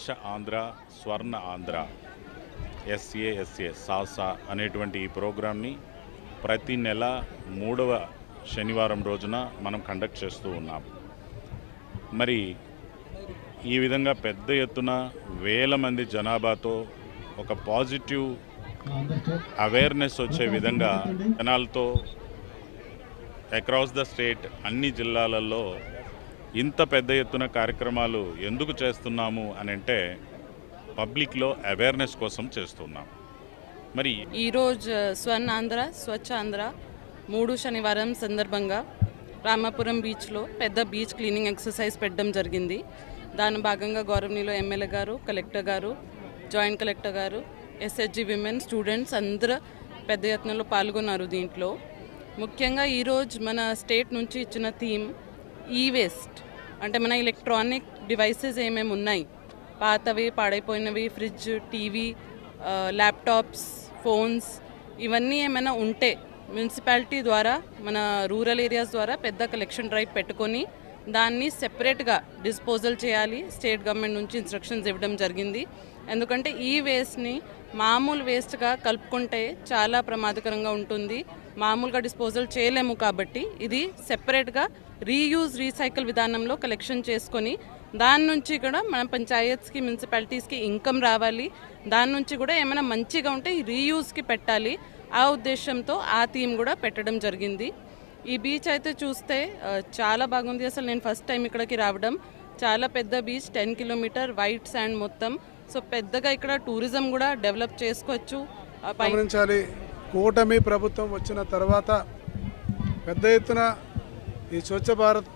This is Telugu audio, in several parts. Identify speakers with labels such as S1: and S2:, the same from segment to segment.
S1: ఆంధ్ర స్వర్ణ ఆంధ్ర ఎస్ఏఎస్ఏ సాసా అనేటువంటి ఈ ప్రోగ్రామ్ని ప్రతి నెల మూడవ శనివారం రోజున మనం కండక్ట్ చేస్తూ ఉన్నాం. మరి ఈ విధంగా పెద్ద ఎత్తున వేల మంది జనాభాతో ఒక పాజిటివ్ అవేర్నెస్ వచ్చే విధంగా జనాలతో అక్రాస్ ద స్టేట్ అన్ని జిల్లాలలో ఇంత పెద్ద ఎత్తున కార్యక్రమాలు ఎందుకు చేస్తున్నాము అని అంటే పబ్లిక్లో అవేర్నెస్ కోసం చేస్తున్నాం. మరి
S2: ఈరోజు స్వర్ణ ఆంధ్ర స్వచ్ఛ ఆంధ్ర మూడు శనివారం సందర్భంగా రామాపురం బీచ్లో పెద్ద బీచ్ క్లీనింగ్ ఎక్సర్సైజ్ పెట్టడం జరిగింది. దాని భాగంగా గౌరవనీయులు ఎమ్మెల్యే గారు కలెక్టర్ గారు జాయింట్ కలెక్టర్ గారు ఎస్హెచ్జి విమెన్ స్టూడెంట్స్ అందరూ పెద్ద యత్నంలో పాల్గొన్నారు దీంట్లో. ముఖ్యంగా ఈరోజు మన స్టేట్ నుంచి ఇచ్చిన థీమ్ ఈ వేస్ట్ అంటే మన ఎలక్ట్రానిక్ డివైసెస్ ఏమేమి ఉన్నాయి? పాతవి పాడైపోయినవి ఫ్రిడ్జ్ టీవీ ల్యాప్టాప్స్ ఫోన్స్ ఇవన్నీ ఏమైనా ఉంటే మున్సిపాలిటీ ద్వారా మన రూరల్ ఏరియాస్ ద్వారా పెద్ద కలెక్షన్ డ్రైవ్ పెట్టుకొని దాన్ని సెపరేట్గా డిస్పోజల్ చేయాలి. స్టేట్ గవర్నమెంట్ నుంచి ఇన్స్ట్రక్షన్స్ ఇవ్వడం జరిగింది. ఎందుకంటే ఈ వేస్ట్ని మామూలు వేస్ట్గా కలుపుకుంటే చాలా ప్రమాదకరంగా ఉంటుంది. మామూలుగా డిస్పోజల్ చేయలేము కాబట్టి ఇది సెపరేట్గా రీయూజ్ రీసైకిల్ విధానంలో కలెక్షన్ చేసుకొని దాని నుంచి కూడా మన పంచాయత్స్కి మున్సిపాలిటీస్కి ఇన్కమ్ రావాలి. దాని నుంచి కూడా ఏమైనా మంచిగా ఉంటే రీయూజ్కి పెట్టాలి. ఆ ఉద్దేశంతో ఆ థీమ్ కూడా పెట్టడం జరిగింది. ఈ బీచ్ అయితే చూస్తే చాలా బాగుంది. అసలు నేను ఫస్ట్ టైం ఇక్కడికి రావడం. చాలా పెద్ద beach ten kilometre white sand మొత్తం. సో పెద్దగా ఇక్కడ టూరిజం కూడా డెవలప్ చేసుకోవచ్చు.
S3: గమనించాలి కూటమి ప్రభుత్వం వచ్చిన తర్వాత పెద్ద ఎత్తున ఈ స్వచ్ఛ భారత్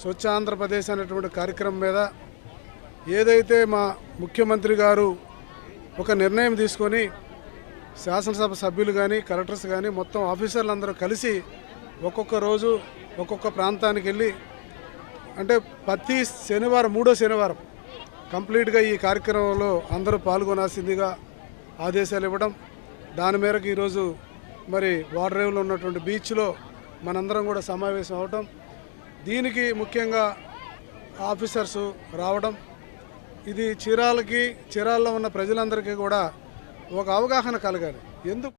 S3: స్వచ్ఛ ఆంధ్రప్రదేశ్ అనేటువంటి కార్యక్రమం మీద ఏదైతే మా ముఖ్యమంత్రి గారు ఒక నిర్ణయం తీసుకొని శాసనసభ సభ్యులు కానీ కలెక్టర్స్ కానీ మొత్తం ఆఫీసర్లు అందరూ కలిసి ఒక్కొక్క రోజు ఒక్కొక్క ప్రాంతానికి వెళ్ళి అంటే ప్రతి శనివారం మూడో శనివారం కంప్లీట్గా ఈ కార్యక్రమంలో అందరూ పాల్గొనాల్సిందిగా ఆదేశాలు ఇవ్వడం దాని మేరకు ఈరోజు మరి వాడరేవులో ఉన్నటువంటి బీచ్లో మనందరం కూడా సమావేశం అవటం దీనికి ముఖ్యంగా ఆఫీసర్స్ రావడం ఇది చీరాలకి చీరాల్లో ఉన్న ప్రజలందరికీ కూడా ఒక అవగాహన కలగాలి. ఎందుకు